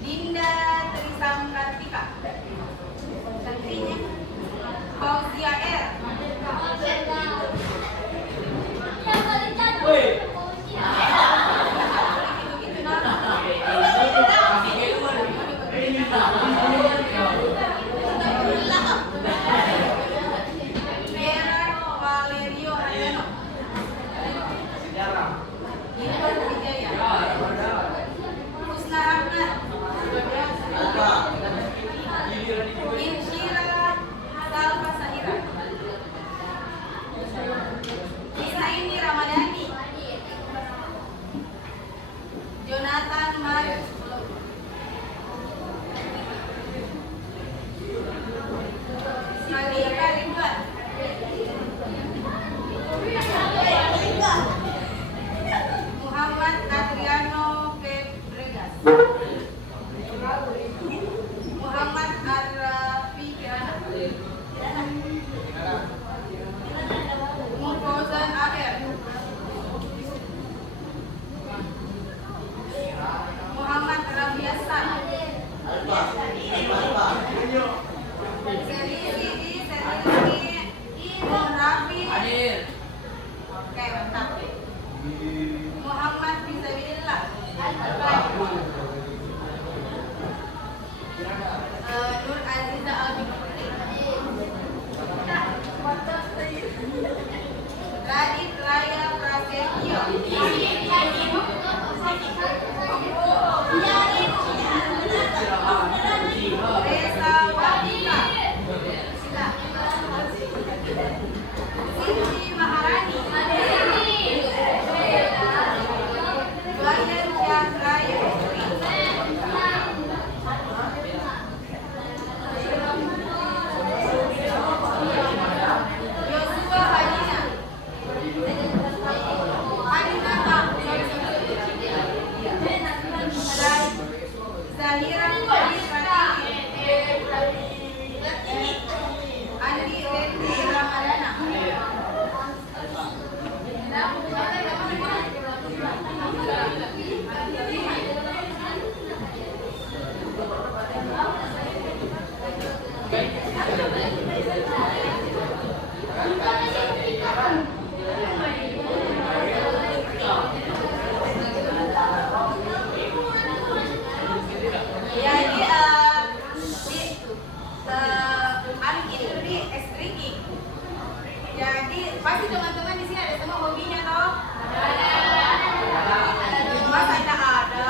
Dinda Trisamkartika. Fauzia R. Jadi pasti teman-teman di sini ada semua hobinya toh? Masa tidak ada?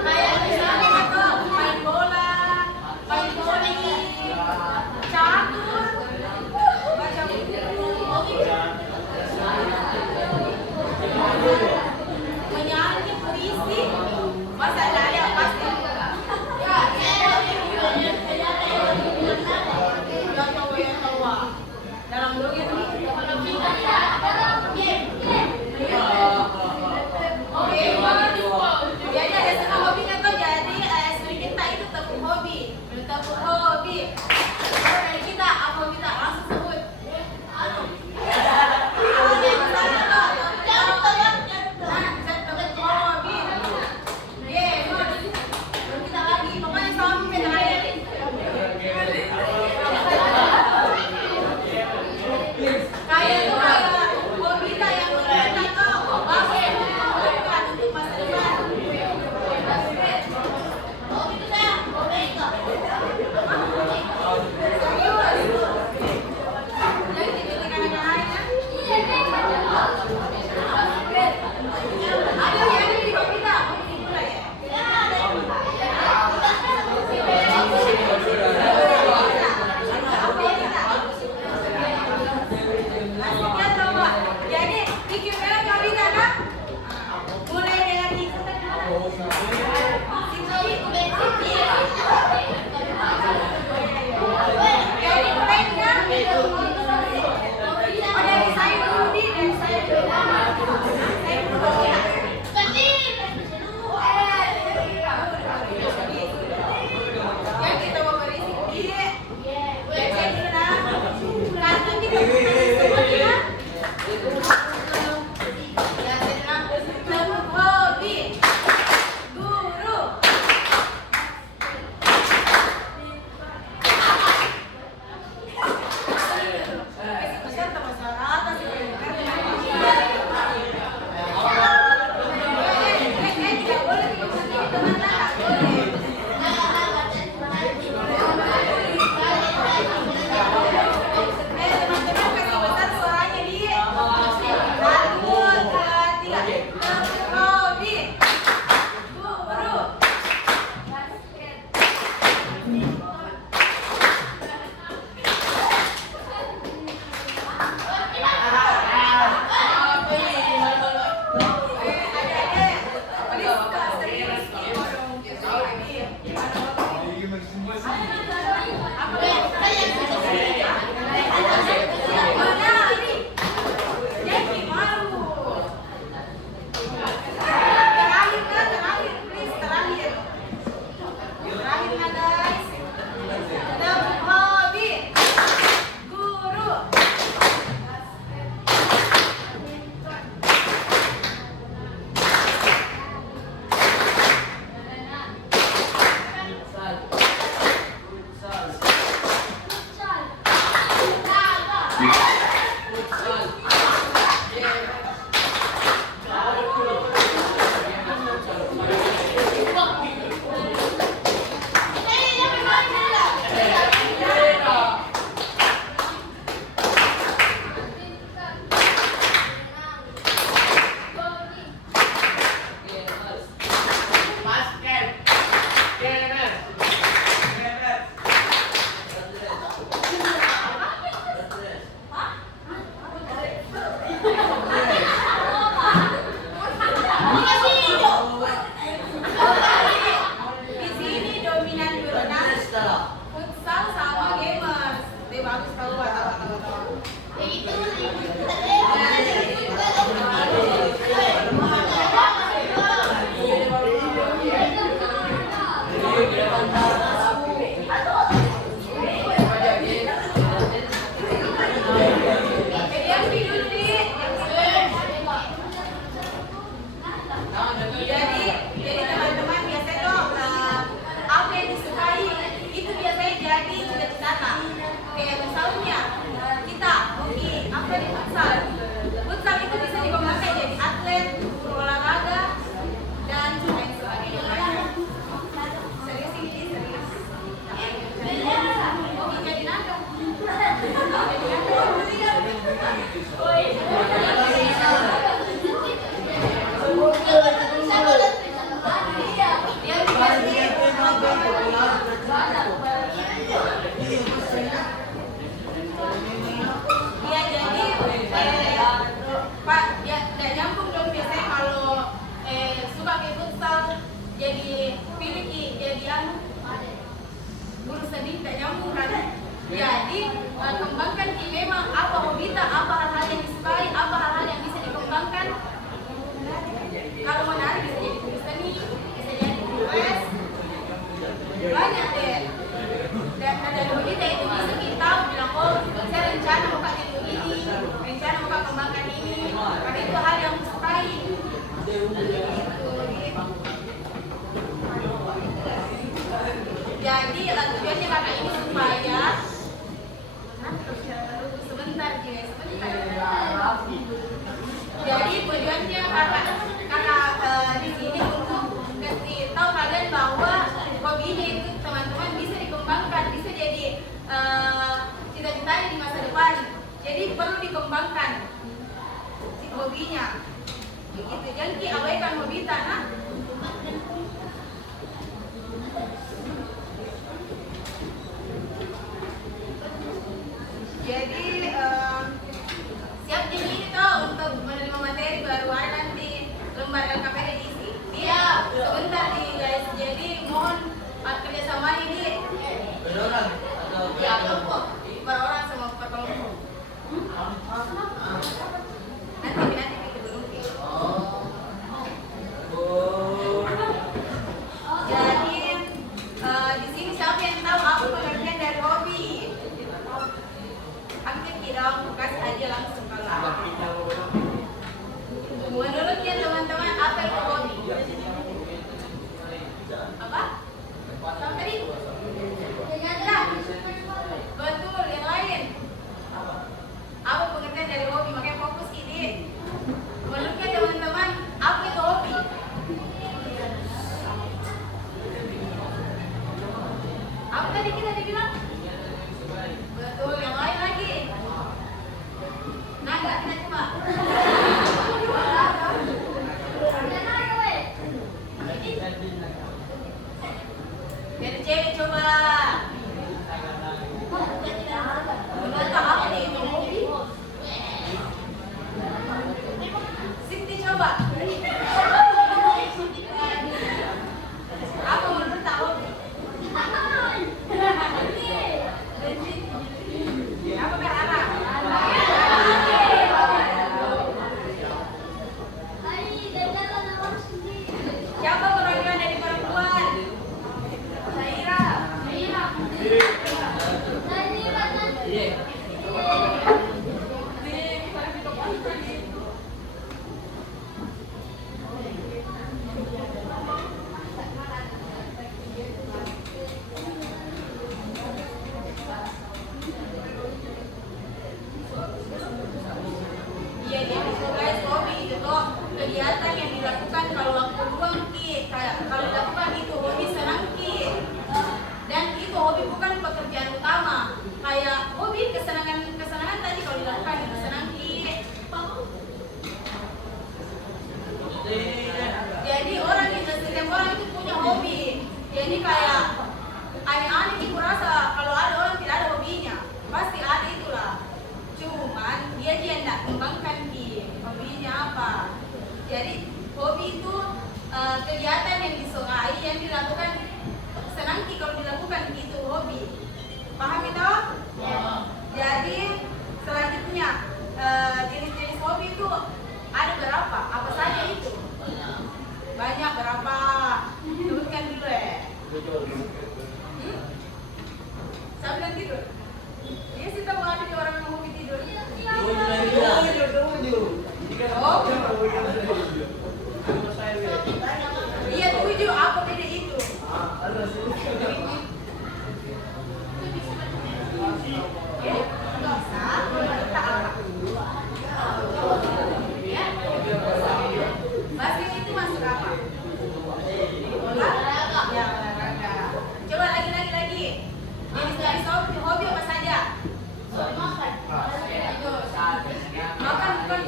Kayak misalnya atau main bola, main voli, catur, baca buku, menyanyi, puisi, masa tidak ada pasti. Dalam duit jadi ada setengah hobinya tuh, jadi sedikit tak itu tepung hobi. Dari kita apa kita langsung sebut. Kita lagi pokoknya sampai terakhir. Kayak itu kayak hobi yang kita tahu bagus untuk masa depan. Oh gitu saya, hobi itu. Iya, jadi guys, hobi itu tuh kegiatan yang dilakukan kalau waktu luang ki, kayak kalau dilakukan itu hobi senang ki. Dan itu hobi bukan pekerjaan utama. Kayak hobi kesenangan tadi kalau dilakukan itu senang ki. Jadi setiap orang itu punya hobi. Jadi kayak aneh-aneh ibu rasa kalau ada orang tidak ada hobinya, pasti ada itulah. Cuman dia tidak kembangkan di hobinya apa. Jadi hobi itu kegiatan yang disukai yang dilakukan senang ki kalau dilakukan itu hobi. Paham itu? Ya. Jadi selanjutnya jenis-jenis hobi itu ada berapa? Apa saja itu? Banyak berapa? Sebutkan dulu ya. Saya bilang tidur. Iya sih tahu ada di orang yang hobi tidur. Oh. Iya 7 apa beda itu? Basket itu masuk apa? Olahraga. Ya, olahraga. Coba lagi. Jenis hobi apa saja? Makan. Makan bukan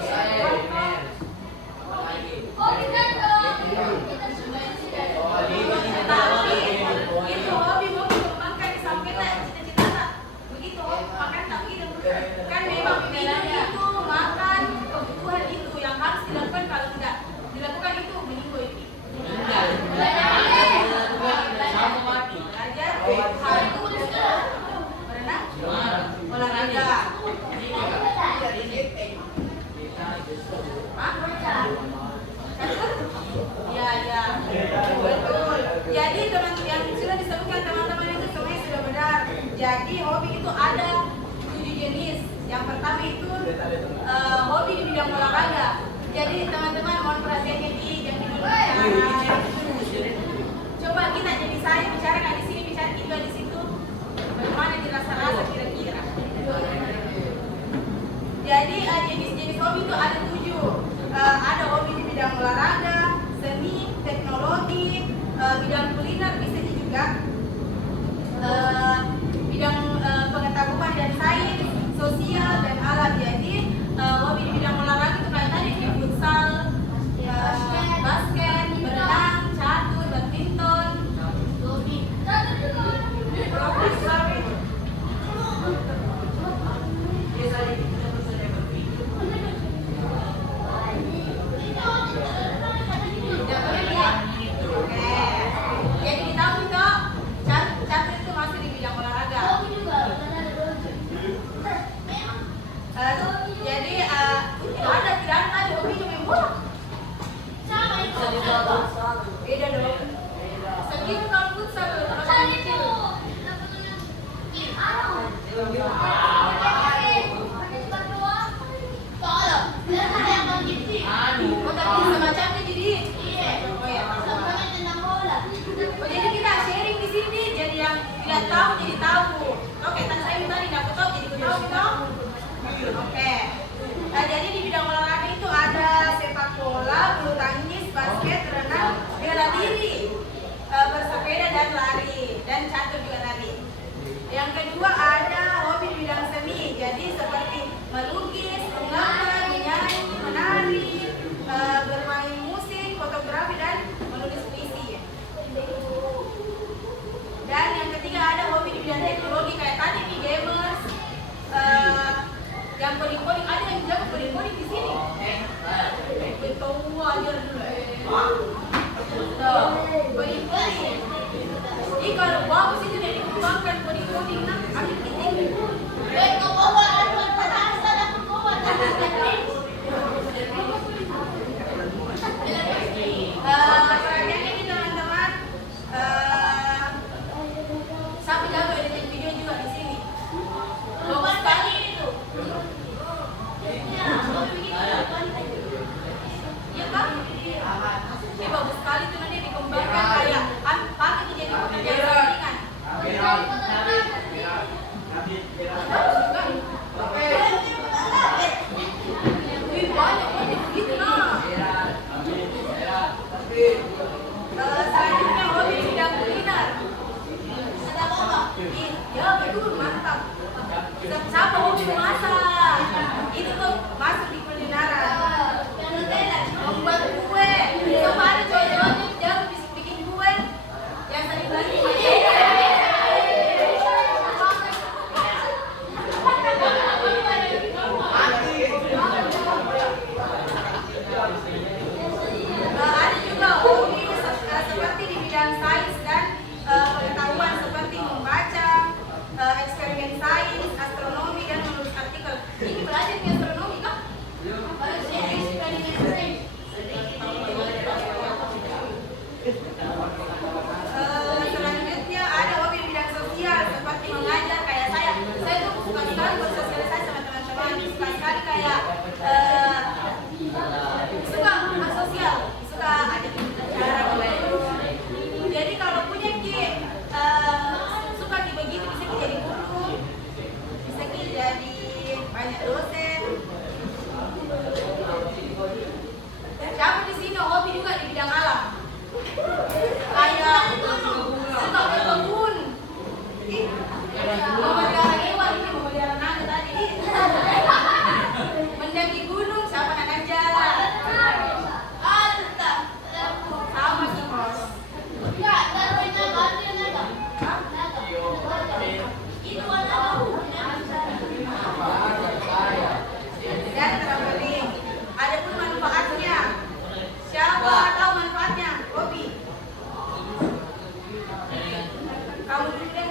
hobi kan dong. Tapi itu hobi makan disampaikan cita-cita begitu makan tak gitu kan memang minum itu makan kebutuhan itu yang harus dilakukan kalau tidak dilakukan itu meninggal ini. Berenang, olahraga. Ya, betul. Jadi teman yang sudah disebutkan teman-teman itu semuanya sudah benar. Jadi hobi itu ada 7 jenis. Yang pertama itu hobi di bidang olahraga. Jadi teman-teman mohon perhatiannya di jangan dulu bicara. Coba kita jadi saya bicara nggak di sini bicara juga di situ. Bagaimana dirasa-rasa kira-kira? Jadi jenis-jenis hobi itu ada 7. Ada hobi di bidang olahraga, seni, teknologi, bidang kuliner bisa juga, bidang pengetahuan dan sains, sosial dan alam. Jadi hobi di bidang olahraga itu kayak tadi futsal, basket, berenang, catur, badminton, jadi kita tahu catur itu masih di bidang olahraga. Jadi tidak ada tadi hobi cuma main bola. Beda dong. Sekitar kalau futsal itu. Tapi semacamnya jadi. Jadi kita sharing di sini. Jadi yang tidak tahu jadi tahu. Oke, saya tadi nggak tahu jadi tahu gitu. Oke. Jadi di bidang olahraga itu ada sepak bola, bulu tangkis, basket, renang, bela diri, bersepeda dan lari, dan catur juga tadi. Yang kedua ada hobi di bidang seni, jadi seperti melukis, menggambar, menyanyi, menari, bermain musik, fotografi dan menulis puisi. Dan yang ketiga ada hobi di bidang teknologi kayak tadi nih gamers, yang coding-coding ada yang jago coding-coding di sini. Betul aja dulu. Coding-coding. Jadi kalau bagus itu yang dikembangkan coding-coding nah ambil titik. Pertanyaannya nih teman-teman, sampai jago editing video juga di sini. Bagus sekali itu. betul, mantap. Siapa hobi memasak? Itu tuh masuk di kulineran. Membuat kue. Coba ada cowok-cowoknya jago bisa bikin kue. Yang sering bantu. Ada juga hobi seperti di bidang sains dan pengetahuan seperti membaca, eksperimen sains, astronomi dan menulis artikel. Ini belajar di astronomi kah? Selanjutnya ada hobi di bidang sosial seperti mengajar kayak saya. Saya tuh suka sekali bersosialisasi sama teman-teman, suka sekali kayak suka sosial, suka ada acara. Jadi kalau punya suka begitu bisa jadi guru, bisa jadi banyak dosen. Siapa di sini hobi juga di bidang alam? Kayak suka berkebun, memelihara hewan, memelihara naga tadi, mendaki gunung, siapa anak jalan? Sama sih bos. Itu warna tahu. Dan traveling. Ada pun manfaatnya. Siapa tahu manfaatnya? Hobi. Kamu dulu deh.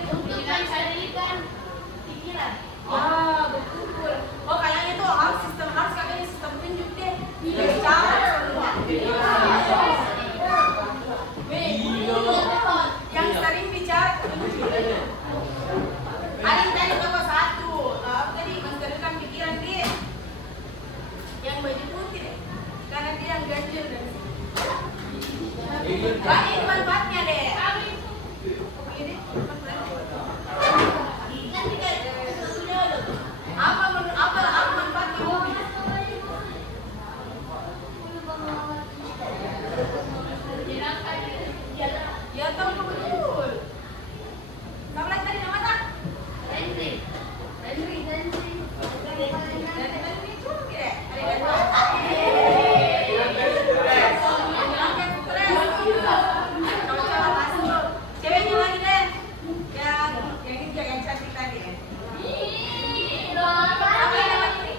Pikiran. Wah, betul. Oh, kayaknya tuh harus kayaknya sistem tunjuk deh. Bicara semua. Yang sering bicara tunjuk. Ada yang tadi nomor 1. Apa tadi? Mensterilkan pikiran dia. Yang baju putih deh. Karena dia yang ganjil dan banyak itu manfaatnya deh. Apa manfaatnya hobi? Ya tahu betul. Kamu lagi tadi nama tak? Rendri. Ceweknya lagi deh. Yang cantik tadi. Apa namanya ini?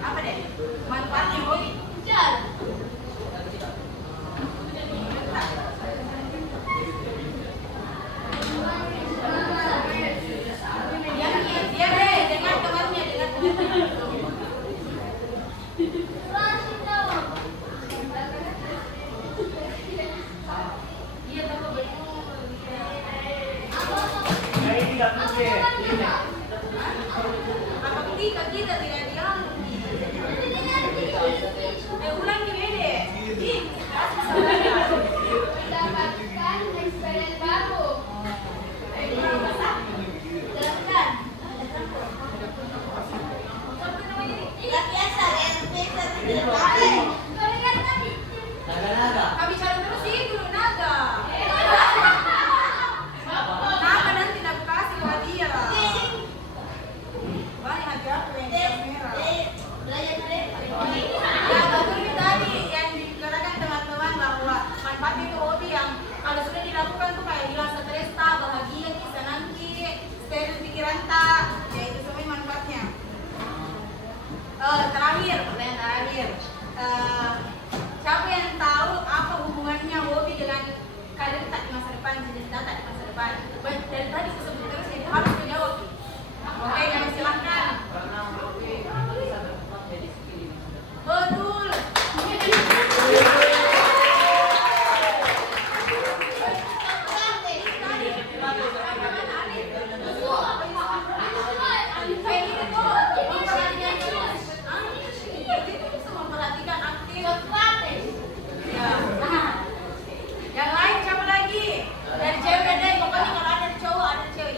Apa deh? Manfaatnya hobi. Dia deh, dengan temannya. Iya, tapi betul. Apa ketika kita tidak dialog? Ulang gini deh. Mendapatkan eksperimen baru. Kami cari terus itu naga. Naga nanti aku kasih ke dia. Banyak aja aku yang merah. Ya betul tadi yang dikatakan teman-teman bahwa manfaat itu hobi yang kalau sudah dilakukan tuh kayak hilang stres, bahagia, bisa nanti steril pikiran tak. Ya itu semua manfaatnya. Terakhir, pertanyaan terakhir. Siapa yang tahu apa hubungannya hobi dengan karir tak di masa depan, cita-cita tak di masa depan? Dari tadi saya sebut terus, jadi harus menjawab. Oke, kami silahkan. Betul. Yang lain siapa lagi? Dari cewek deh, pokoknya kalau ada cowok ada cewek.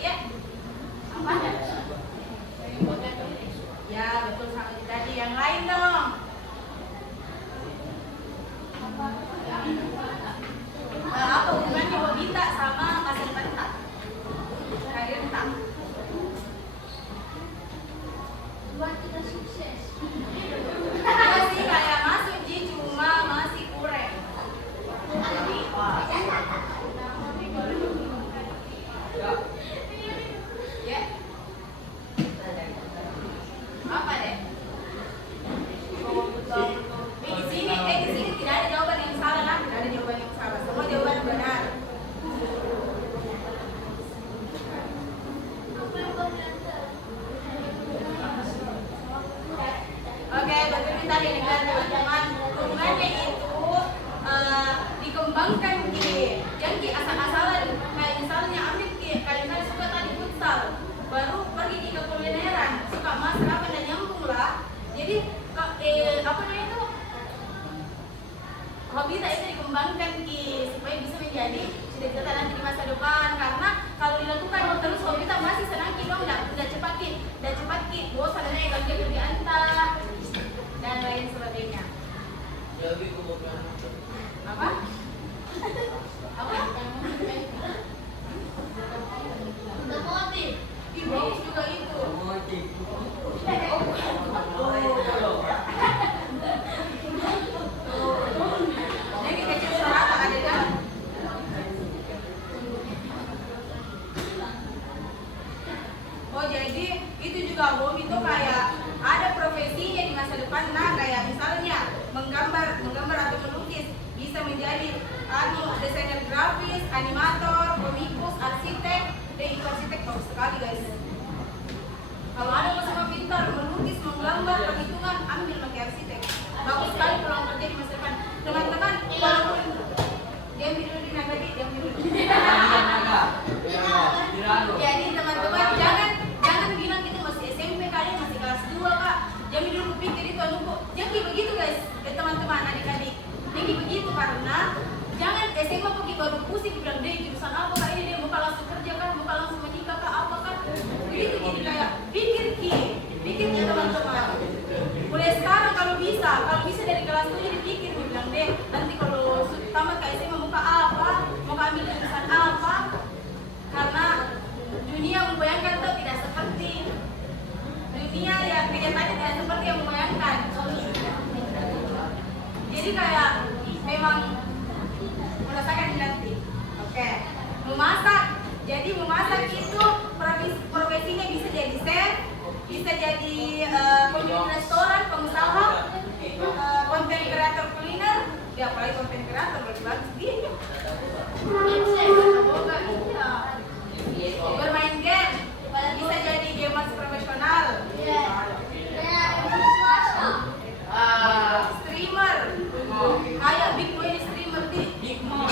depan, karena kalau dilakukan terus hobi kita masih senang dong, udah cepat ki, bosan dan kerja antar dan lain sebagainya. Apa? Otomotif. Ibu juga itu. Jadi kecil suara ada kan? Oh jadi itu juga hobi tuh kayak ada profesinya di masa depan. Nah kayak misalnya menggambar atau melukis, bisa menjadi desainer grafis, animator, komikus, arsitek. Itu arsitek bagus sekali guys. Kalau ada sama pintar melukis, menggambar, perhitungan, ambil pakai arsitek. Bagus sekali peluang kerja di masa depan. Teman-teman, walaupun diam dulu di naga, diam dulu. Jadi teman-teman jangan bilang gitu masih SMP kalian masih kelas 2 kak. Jangan dulu pikir itu anuku. Jangan begitu guys, teman-teman adik-adik. Jangan begitu karena jangan SMA pergi baru pusing bilang deh jurusan apa kak ini dia mau langsung kerja kan, mau langsung menikah kak apa kan. Begitu jadi kayak pikir teman-teman. Mulai sekarang kalau bisa dari kelas 7 dipikir bilang deh nanti kalau tamat ke SMA mau ke apa, mau ambil jurusan apa. Karena dunia membayangkan tuh tidak seperti dunia yang kenyataannya tidak seperti yang membayangkan. Jadi kayak memang merasakan nanti. Oke. Memasak. Jadi memasak itu profesinya bisa jadi chef, bisa jadi pemilik restoran, pengusaha, konten kreator kuliner. Ya apalagi konten kreator bagus dia. Bermain game, bisa jadi gamers profesional. Streamer, kayak Big Boy ini streamer di Big Boy.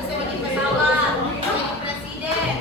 Bisa bikin pesawat, bisa jadi presiden,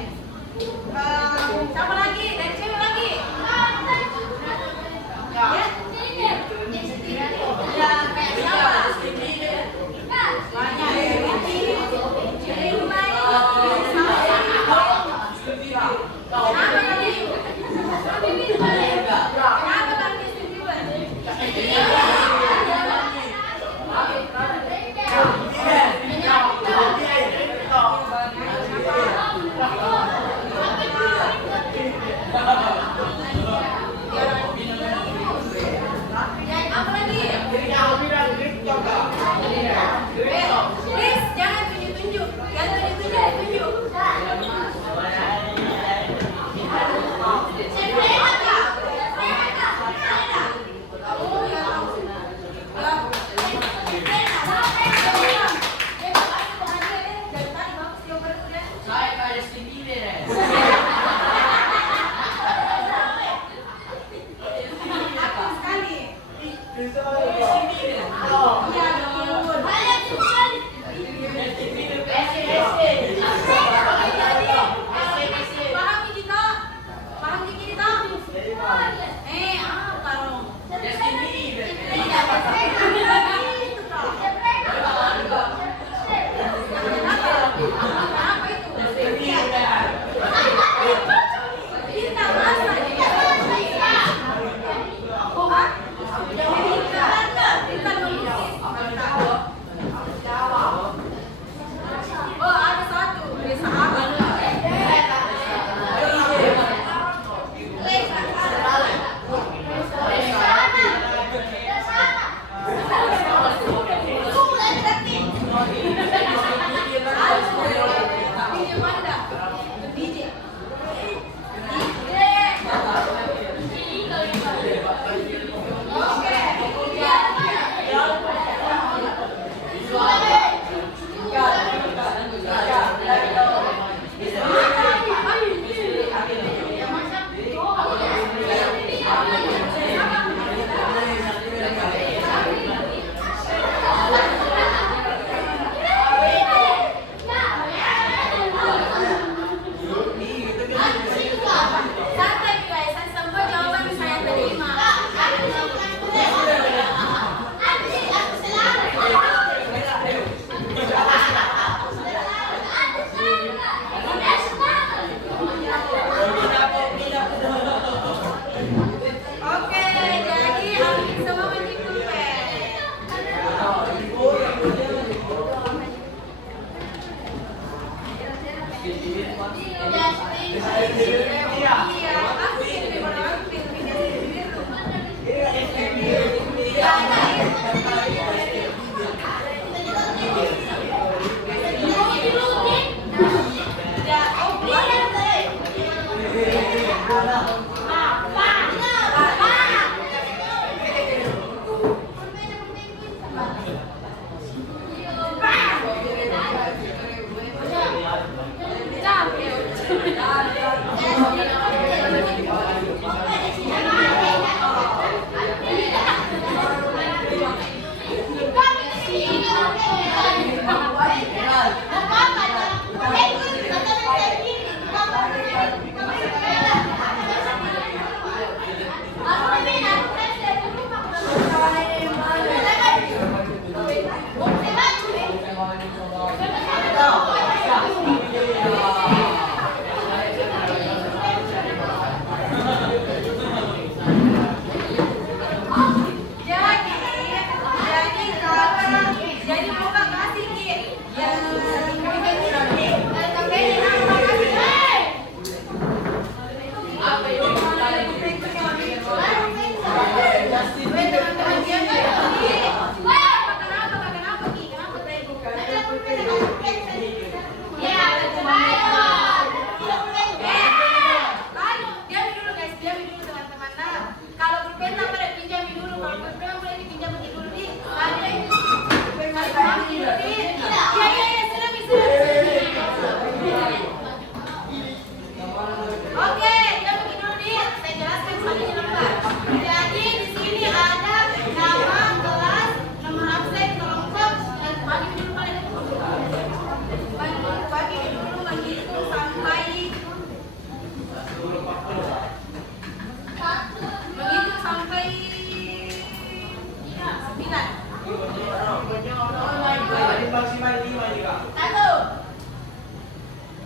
maksimal 5 juga. 1.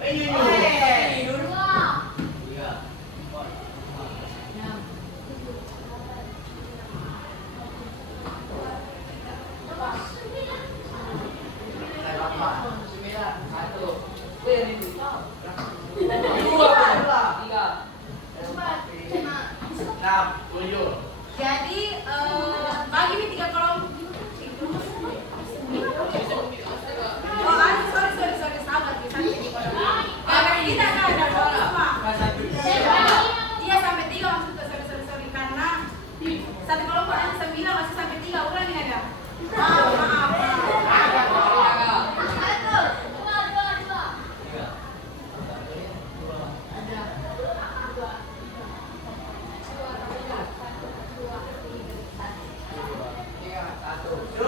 Ini. Dua. 3. Jadi bagi ini 3 kelompok. Oh, sorry, sahabat kita. Kita kan ada semua. Iya sampai 3 maksudnya, sorry karena satu kelompok ada 9 masih sampai 3 ulangi ada.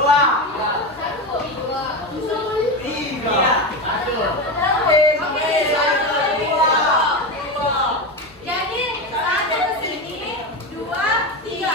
Maaf. Jadi 1 ke sini, 2, 3.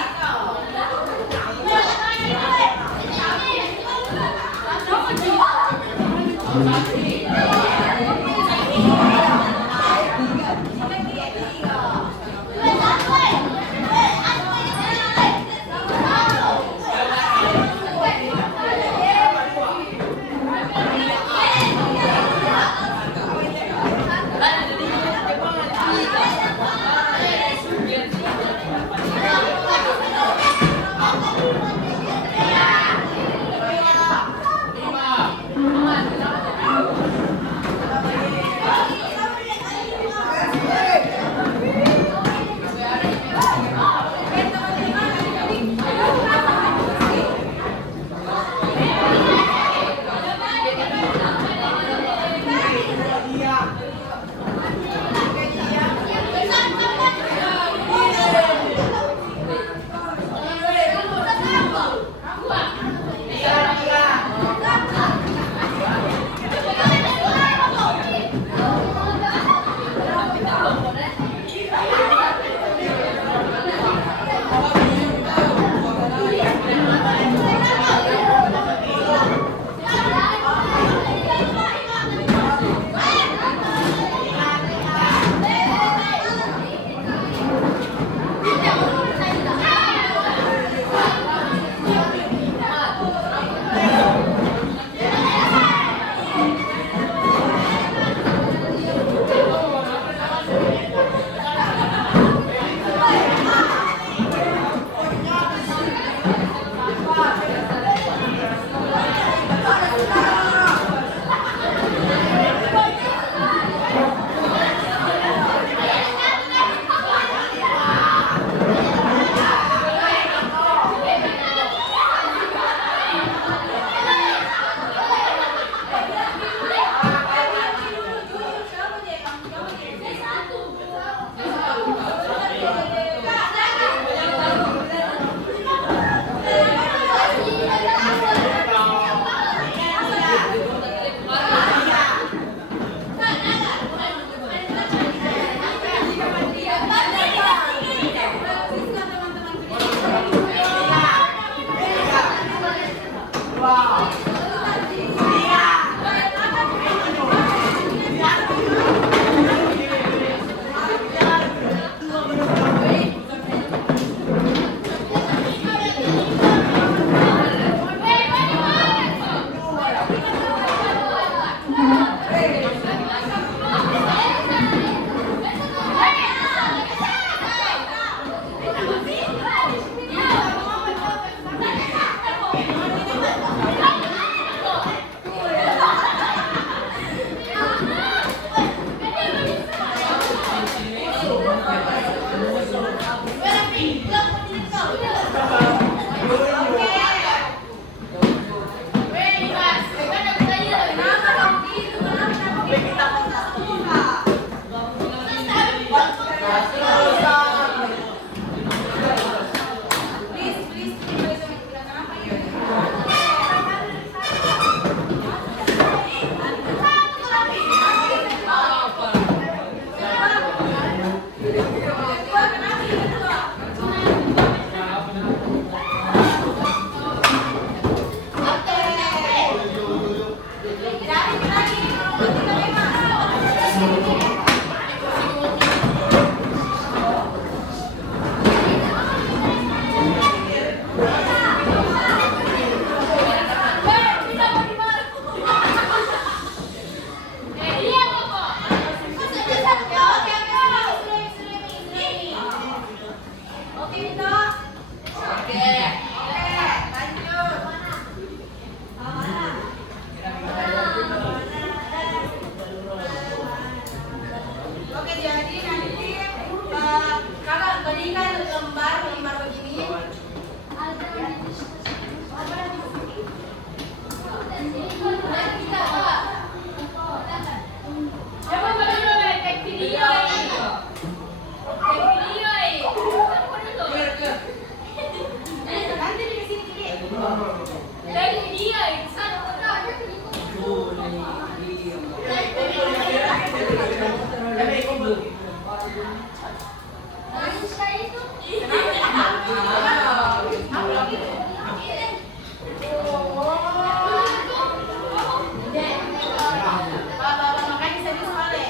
Bapak makanya serius balik.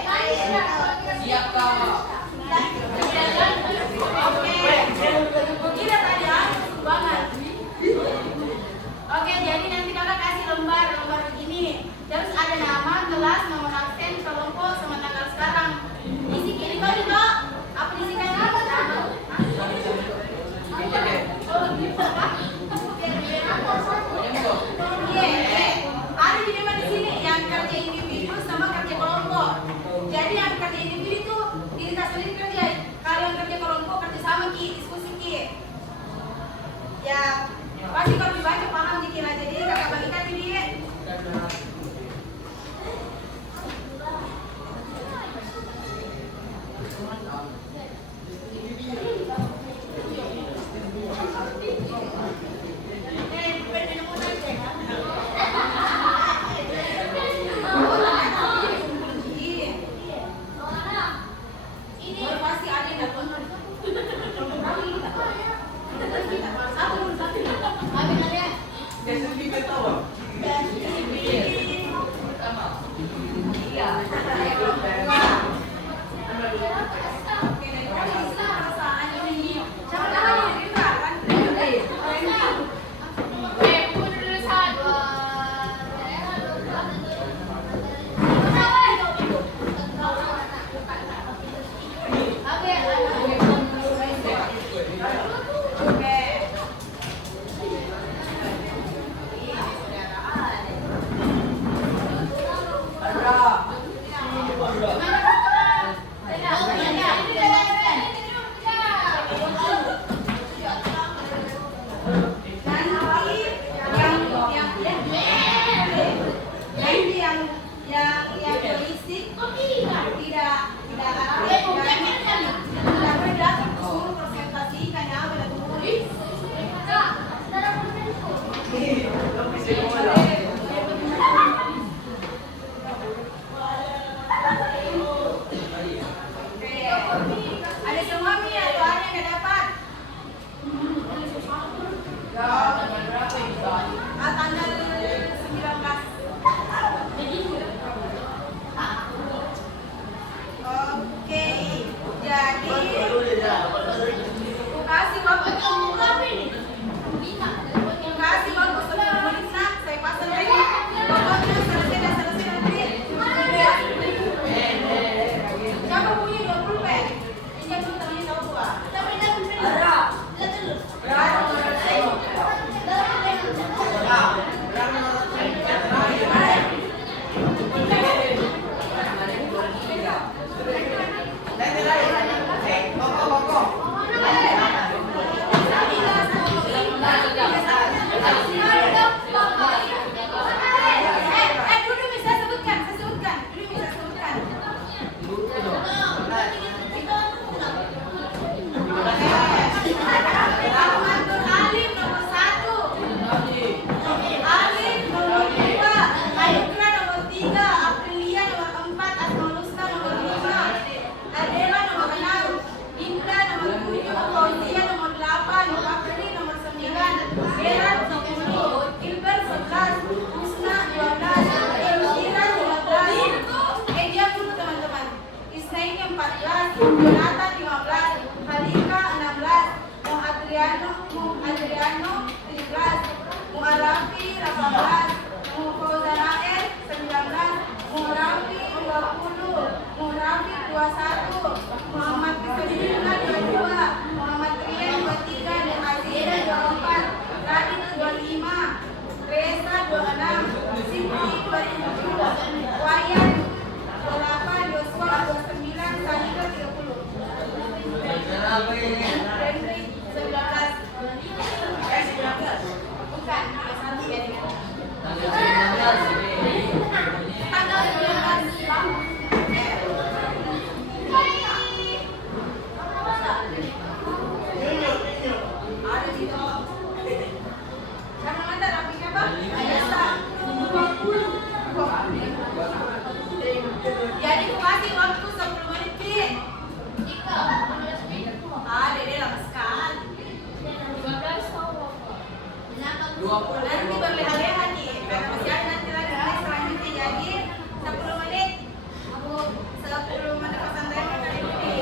Siap kak. Oke. Gila tadi banget. Oke, jadi nanti kakak kasih lembar begini. Terus ada nama, kelas, nomor absen, kelompok, sama tanggal sekarang. Isi kiri kali kak. Apa isikan apa? Oh, gitu kak. Iya. Ada di depan di sini yang kerja individu sama kerja kelompok. Jadi yang kerja individu itu diri kita sendiri kerja. Kalau yang kerja kelompok kerja sama ki, diskusi ki. Ya, pasti kalau dibaca paham dikit aja. Jadi kakak bagikan ini. Ini pasti ada yang dapat. Ada semua nih atau ada yang dapat? Tanggal 19. Oke, jadi kasih waktu kasih waktu 10 menit nak, saya pasang lagi. Pokoknya selesai nanti. Siapa punya 20 pen? Ini dulu temennya tahu gua. Dulu bisa sebutkan. Rahmatul Alim nomor 1. Alim nomor 2. Ayukra nomor 3. Aprilia nomor 4. Asmaulusta nomor 5. Adela nomor 6. Indra nomor 7. Fauzia nomor 8. Fakri nomor 9. Berat nomor 10. Ilber 11. Husna 12. Elvira 15. Dia dulu teman-teman. Isnaini 14. Jonathan 15. Halika 16. Adriano 17. Muarafi 18. Fauzanael 19. Muarafi 20. Muarafi 21. Muhammad Kristina 22. Muhammad Rian 23. Dan Azira 24. Radit 25. Reza 26. Siti 27. Wayan 28. Yosua 29. Salika 30. Henry 19. Bukan, satu ya dengan tanggal 19. Ada di situ. Karena mana rapinya bang? Biasa. Nanti berleha-leha nih, karena masih ada nanti lagi selanjutnya jadi 10 menit. 10 menit pesantren kali ini.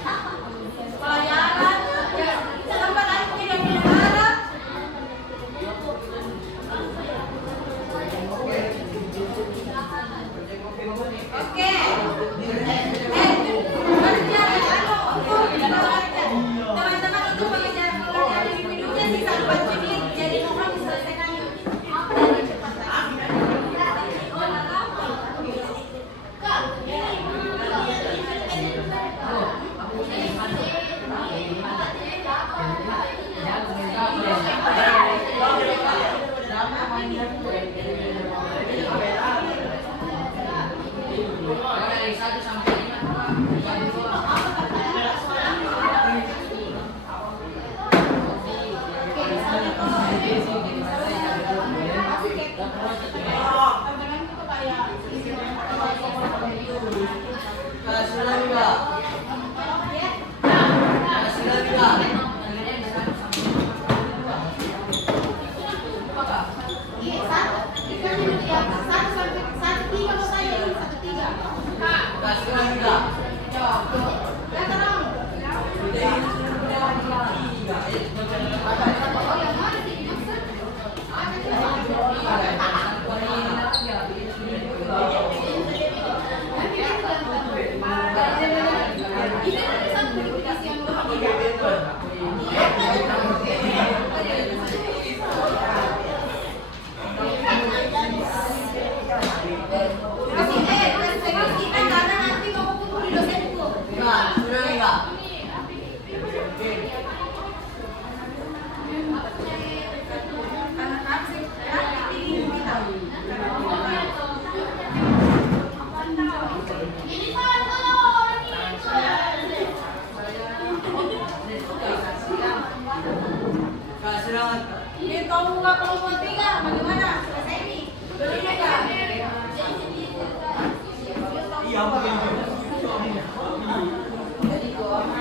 pelajaran, tempat aku pindah-pindah arah. Oke. Teman-teman itu pengerjaan di videonya sisa 4 menit, jadi mohon diselesaikan dari cepat. Dari 1 sampai 5. Ini kamu nggak perlu tiga, bagaimana? Selesai nih. Belinya nggak? Iya, mungkin.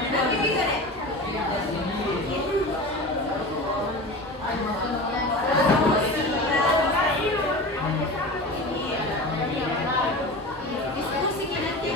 Nanti bisa deh. Diskusi nanti.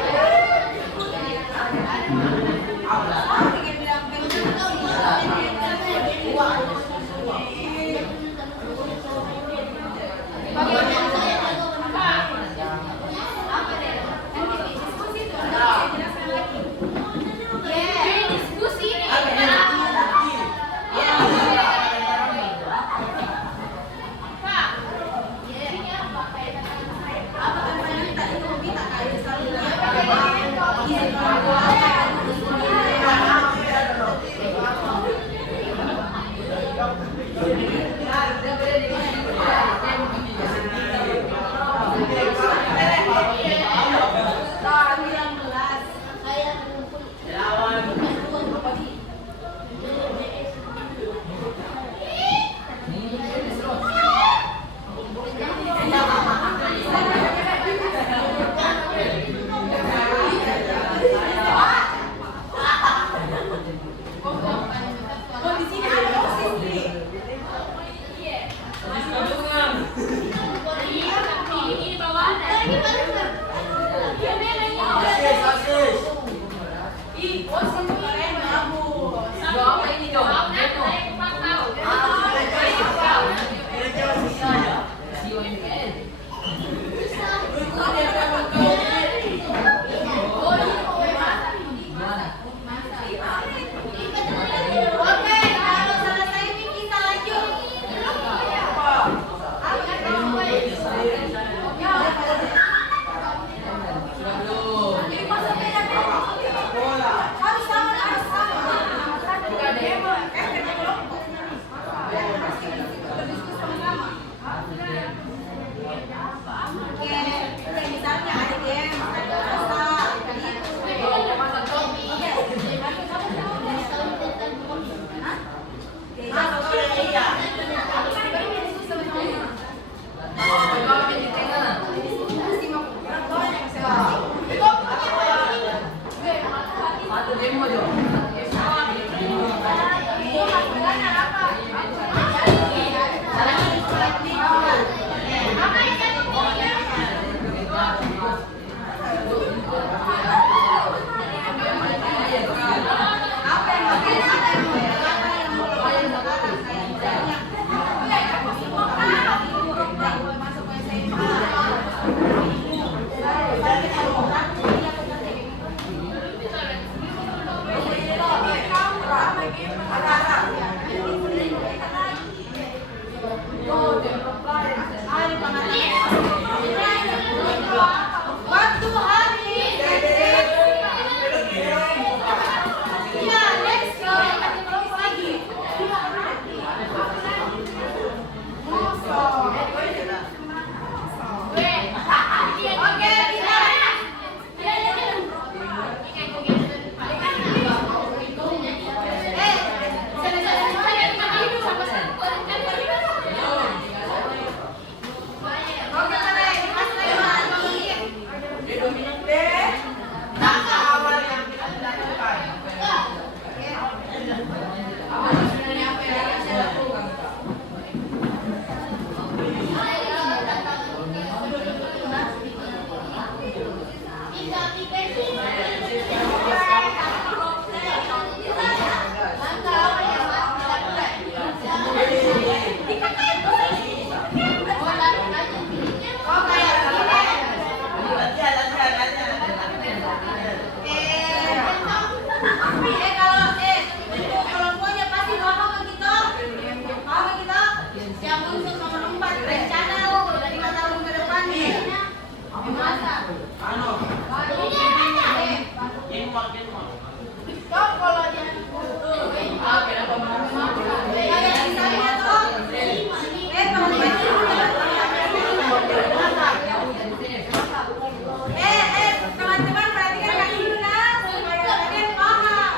Teman-teman perhatikan kaki dulu nah, supaya kalian paham.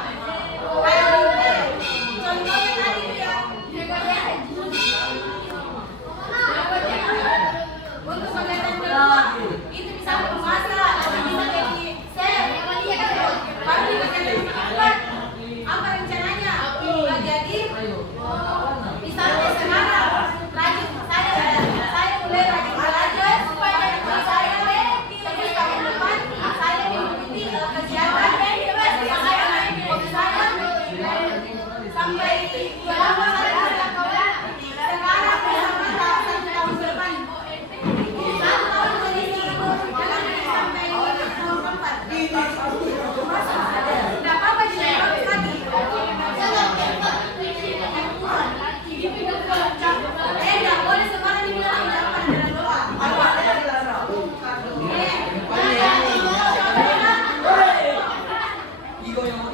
Contohnya tadi ya. Untuk kegiatan kedua, itu bisa memasak, bisa jadi chef. Baru di kegiatan keempat, apa rencananya? Jadi, misalnya sekarang, saya mulai rajin belajar supaya jadi saya. Terus tahun depan, saya mengikuti kegiatan saya sampai berapa saya sekarang bersama satu tahun ke depan. Satu tahun kondisi itu jangan sampai tahun keempat. Tidak apa-apa juga bagus lagi. Tidak boleh sekarang dibilang ucapan dalam doa.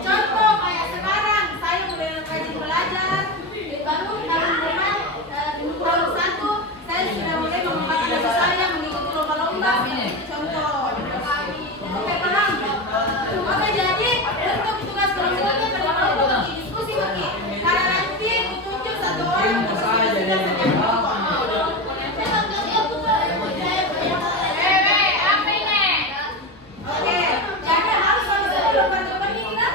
Contoh kayak sekarang saya mulai rajin belajar, baru tahun depan tahun 1 saya sudah mulai mengembangkan diri saya mengikuti lomba-lomba. Contoh, oke paham? Oke jadi untuk tugas berikutnya pada kelompok diskusi oke. Karena nanti kutunjuk satu orang untuk oke, jadi harus selalu lomba-lomba ini kan?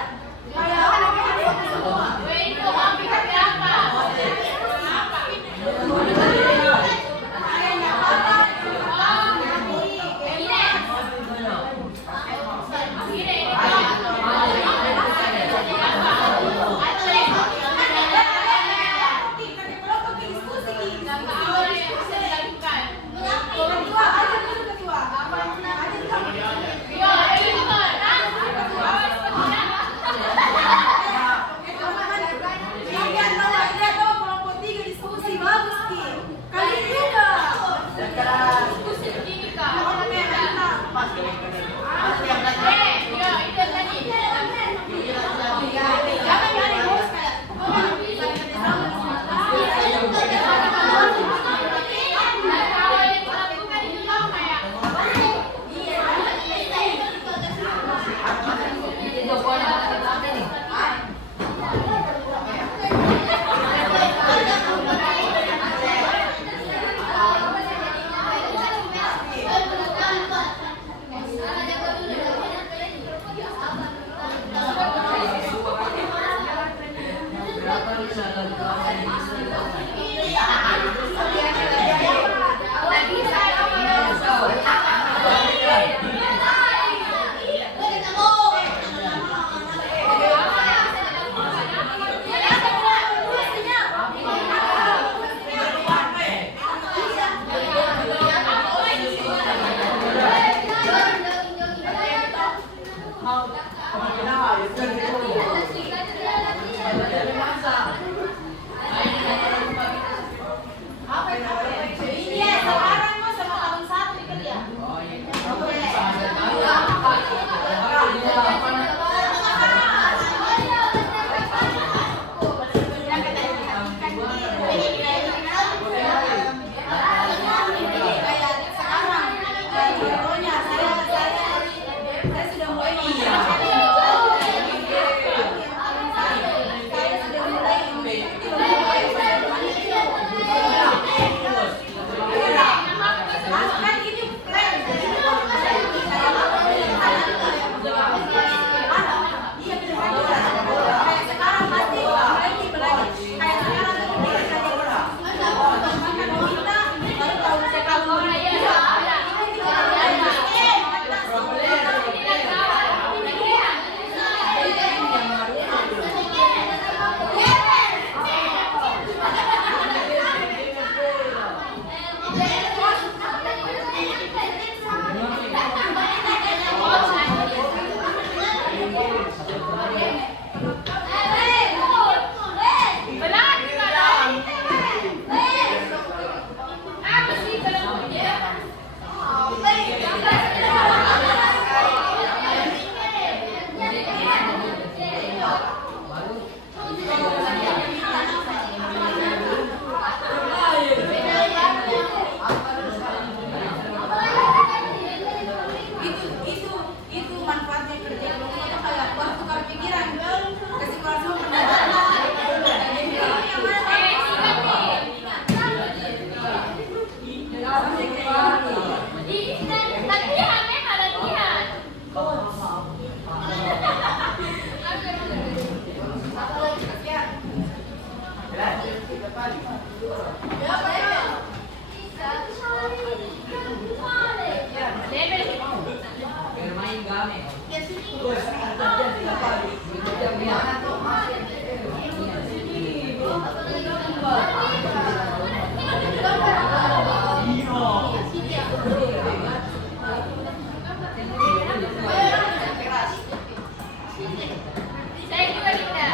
Saya juga tidak.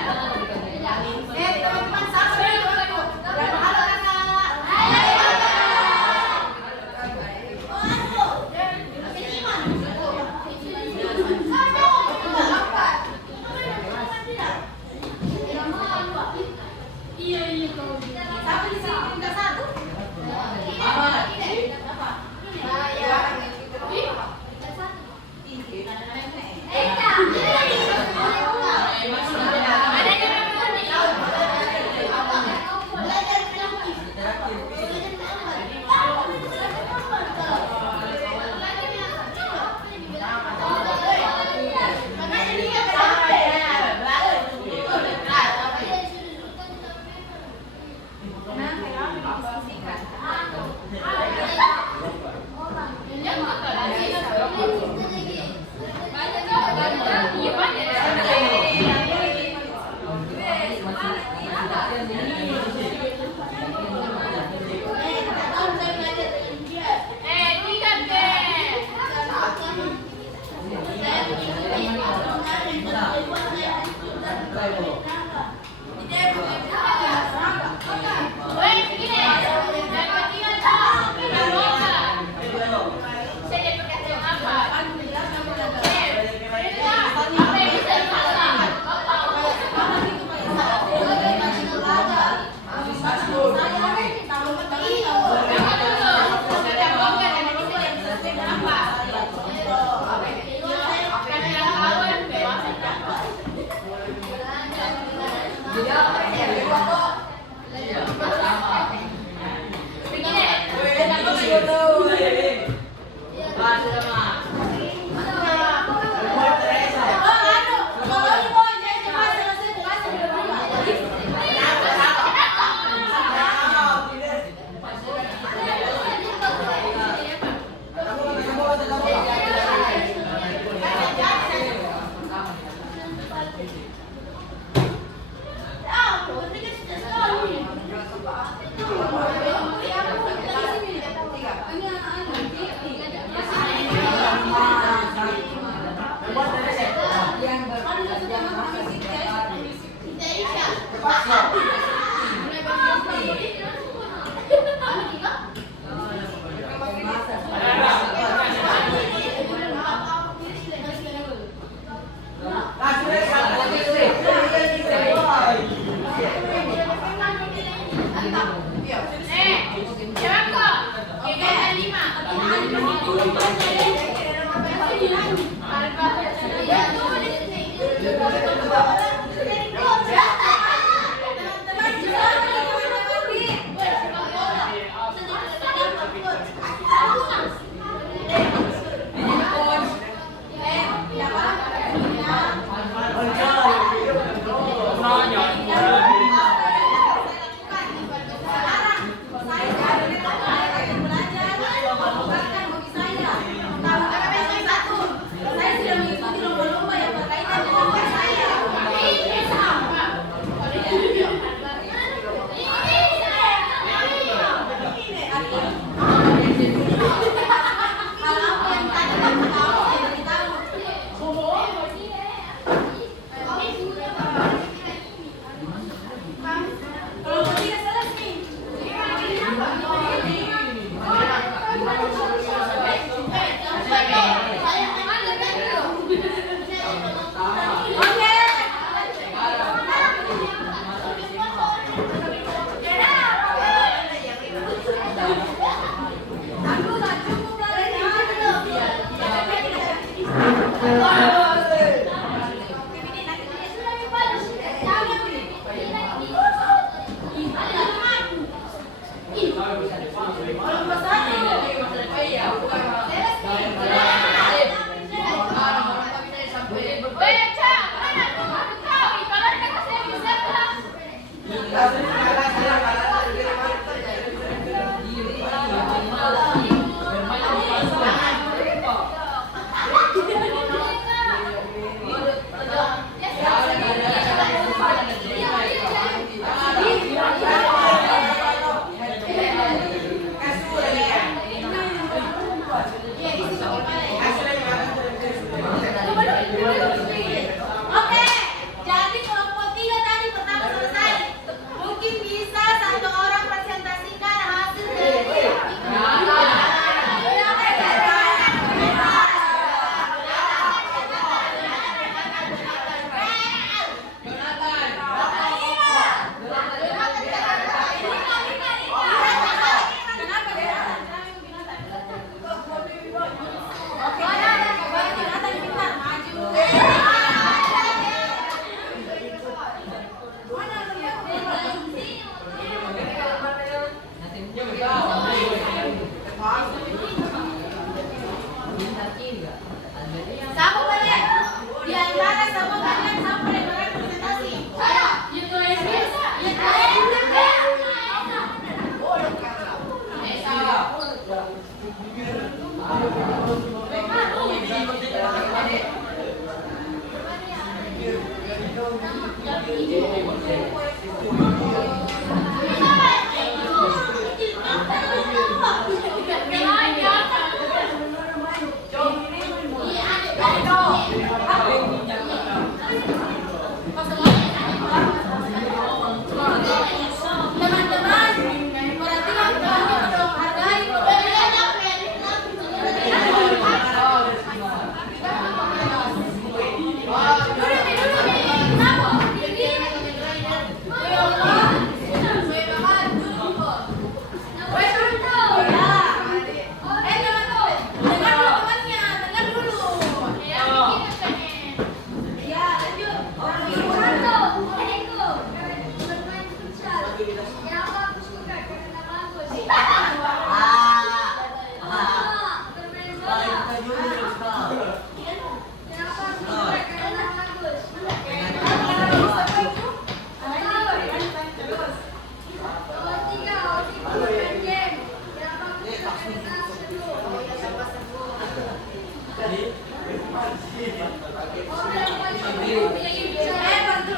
Teman-teman sama dulu. Halo kakak. Iya iya kalau Siapa di sini tinggal satu?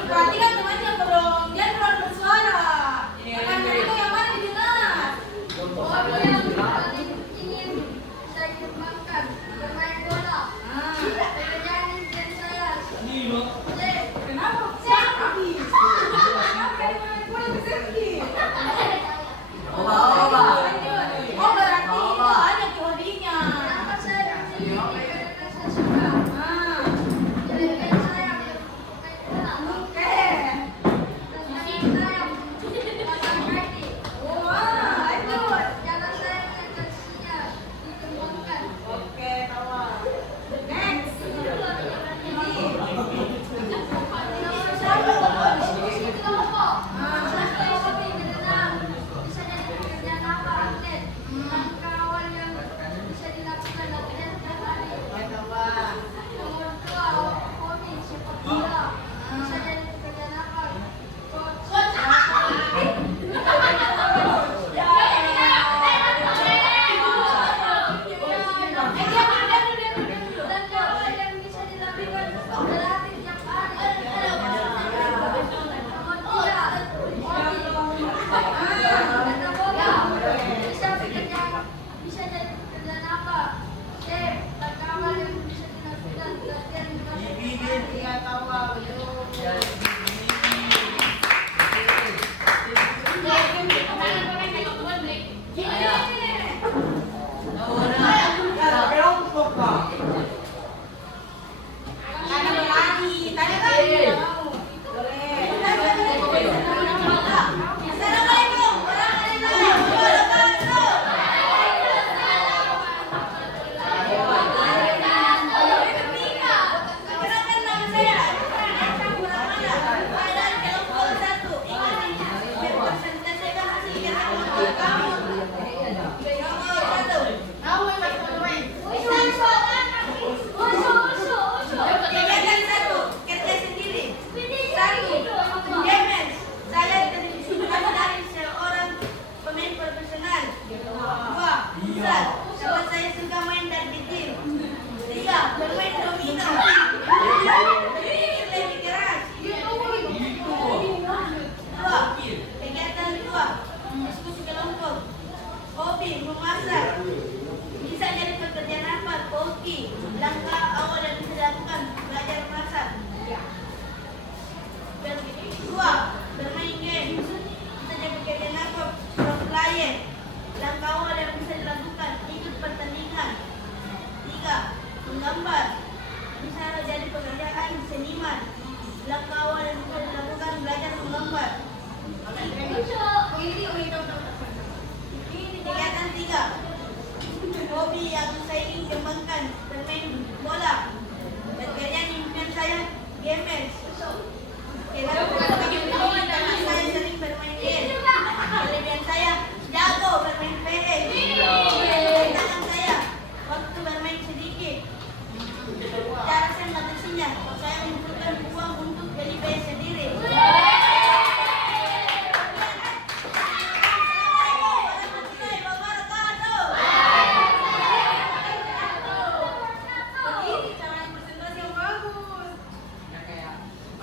Perhatikan temannya dong, dia terlalu bersuara. Akan itu yang mana didengar? Kenapa? Siapa nih? Kenapa yang main bola berserki? Oh, berarti itu ada di hobinya.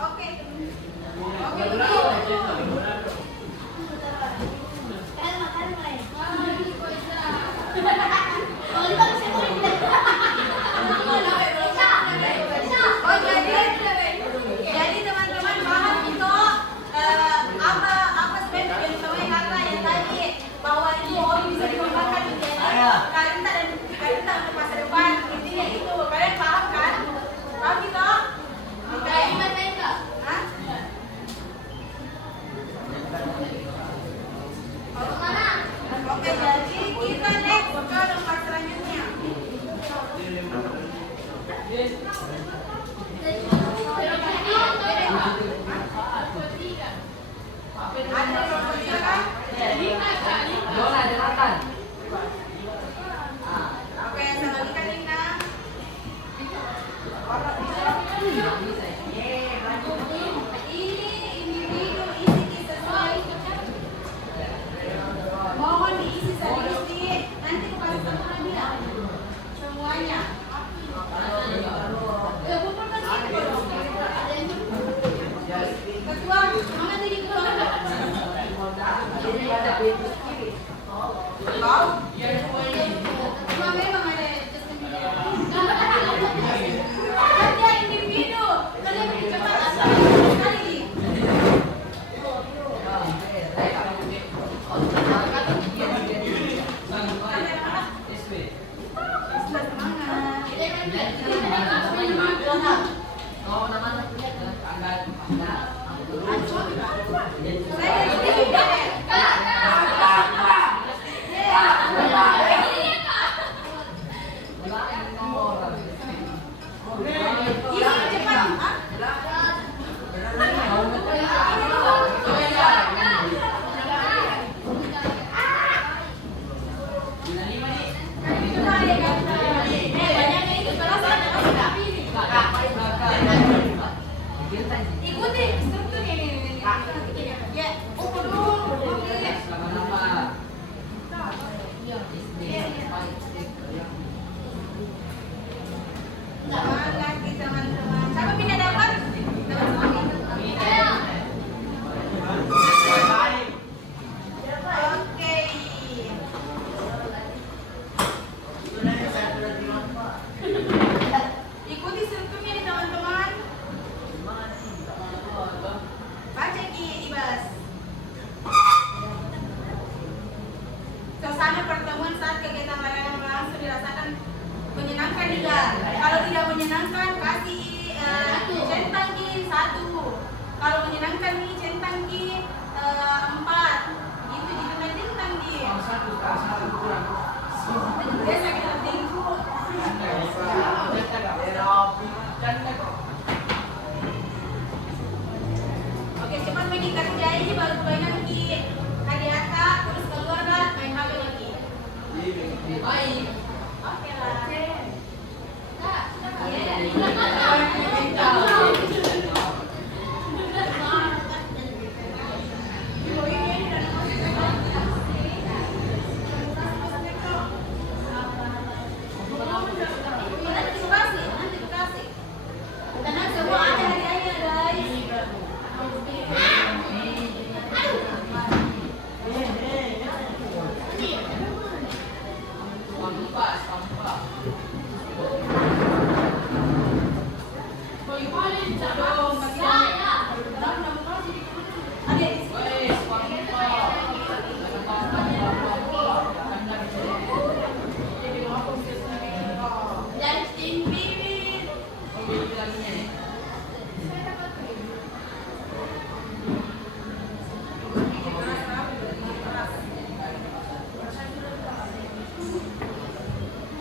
Oke, Ada kelompok 3 kan? Bola Jonathan. Oke, saya bagikan Nina. Ini individu isi sesuai. Mohon diisi sedikit. Nanti aku kasih tahu lagi ya. Semuanya. Ya, bukan kan gitu dong. Ketua, mana tadi ketua? Kau? Cuma memang ada Justin Bieber. Kan dia individu. Kan dia lebih cepat asal sekali. Ikuti struktur ini. Ya, ukur dulu. Semangat kita teman-teman. Siapa pindah dapat? Oke. Ikuti strukturnya nih teman-teman. Baca Ki Ibas. Suasana pertemuan saat kegiatan layanan langsung dirasakan menyenangkan tidak? Kalau tidak menyenangkan kasih centang Ki 1. Kalau menyenangkan nih centang Ki 4. Gitu gitu main centang Ki. Biasa kita tinggu. Oke, cepat mengikat kerja ini baru kebaikan Ki. Hadiata terus keluarga main HP lagi. Baik. Oke lah. Nanti dikasih. Tenang, semua ada hadiahnya guys. Justin Bieber.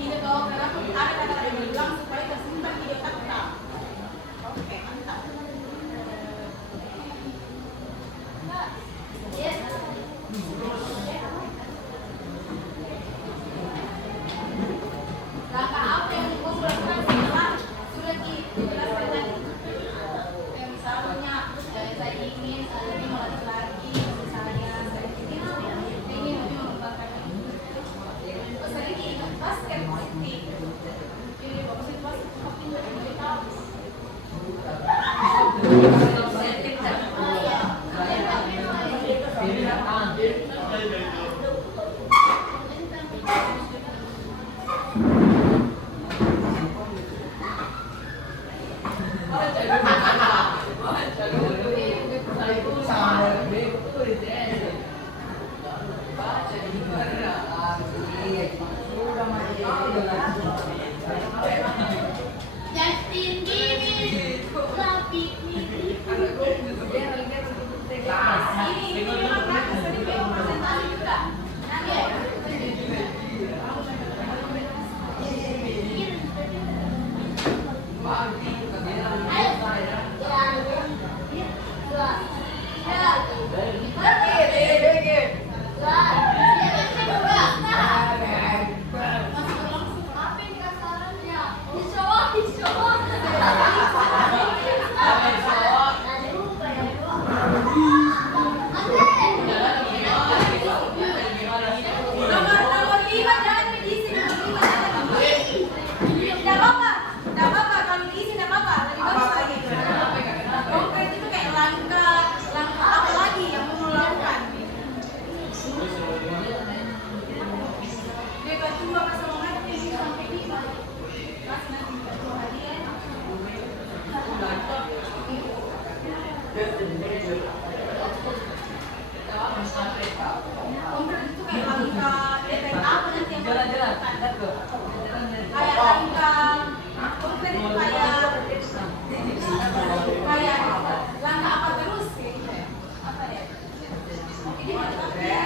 Ini bawa kenapa ada kata-kata yang bilang supaya tersimpan di otak kita. Oke, mantap. Yes. Langkah apa yang kau sudah lakukan setelah sudah dijelaskan tadi? Misalnya, saya ingin lebih melatih lagi saya ingin lebih mengembangkan ini. Sering ikut basket pasti. Jadi bagus itu pasti makin lebih tahu. Justin Bieber, love it. Ini memang bagus, tapi memang presentasi juga. Nanti ya. Ayo. Konkret itu kayak langkah DPA apa nanti yang Jalan-jalan. kayak langkah konkret itu kayak langkah apa terus gitu ya? Apa ya? Ini mantapnya.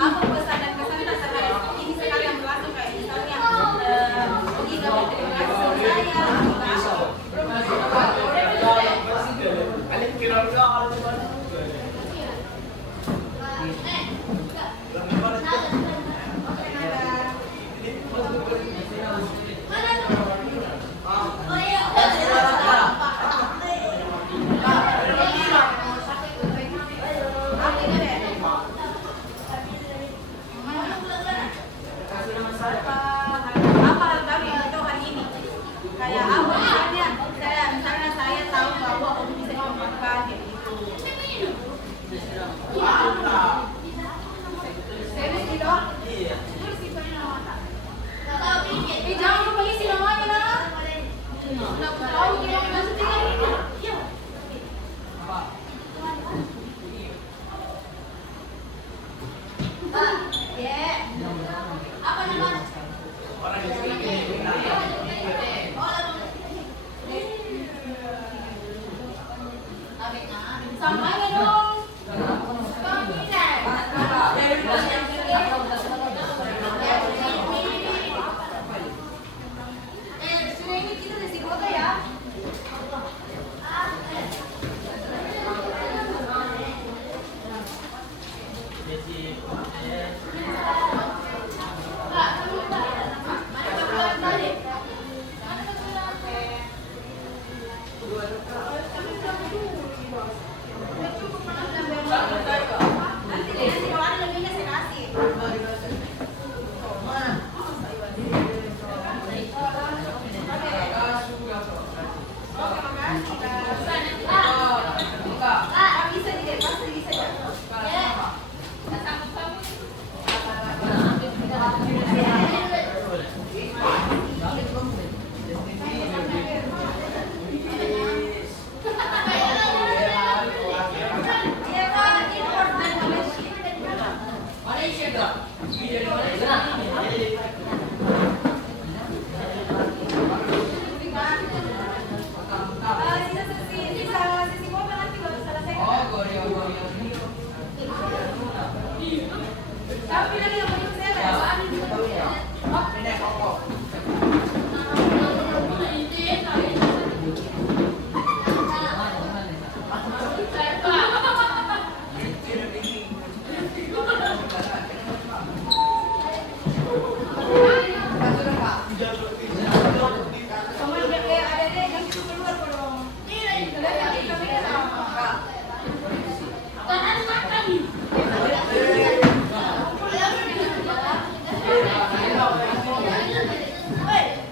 Apa pesan dan kesan terkait ini sekalian berlangsung kayak misalnya Ogi gak berterima kasih sama apa hal baru yang kita hari ini kayak apa misalnya saya tahu bahwa Ogi bisa dimakan kayak gitu. Serius gitu? Jangan lupa isi namanya lah. Tahu gimana maksudnya ini? Iya. Apa namanya? Sampainya dong. Sudah ini kita di foto ya. Nanti kalau ada lebihnya saya kasih. Bisa di pasti bisa ya. Sisi mobil nanti baru selesai. Tapi lagi yang mau saya Hey!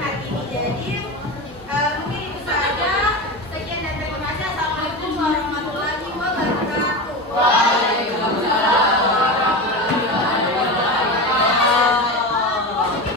hati.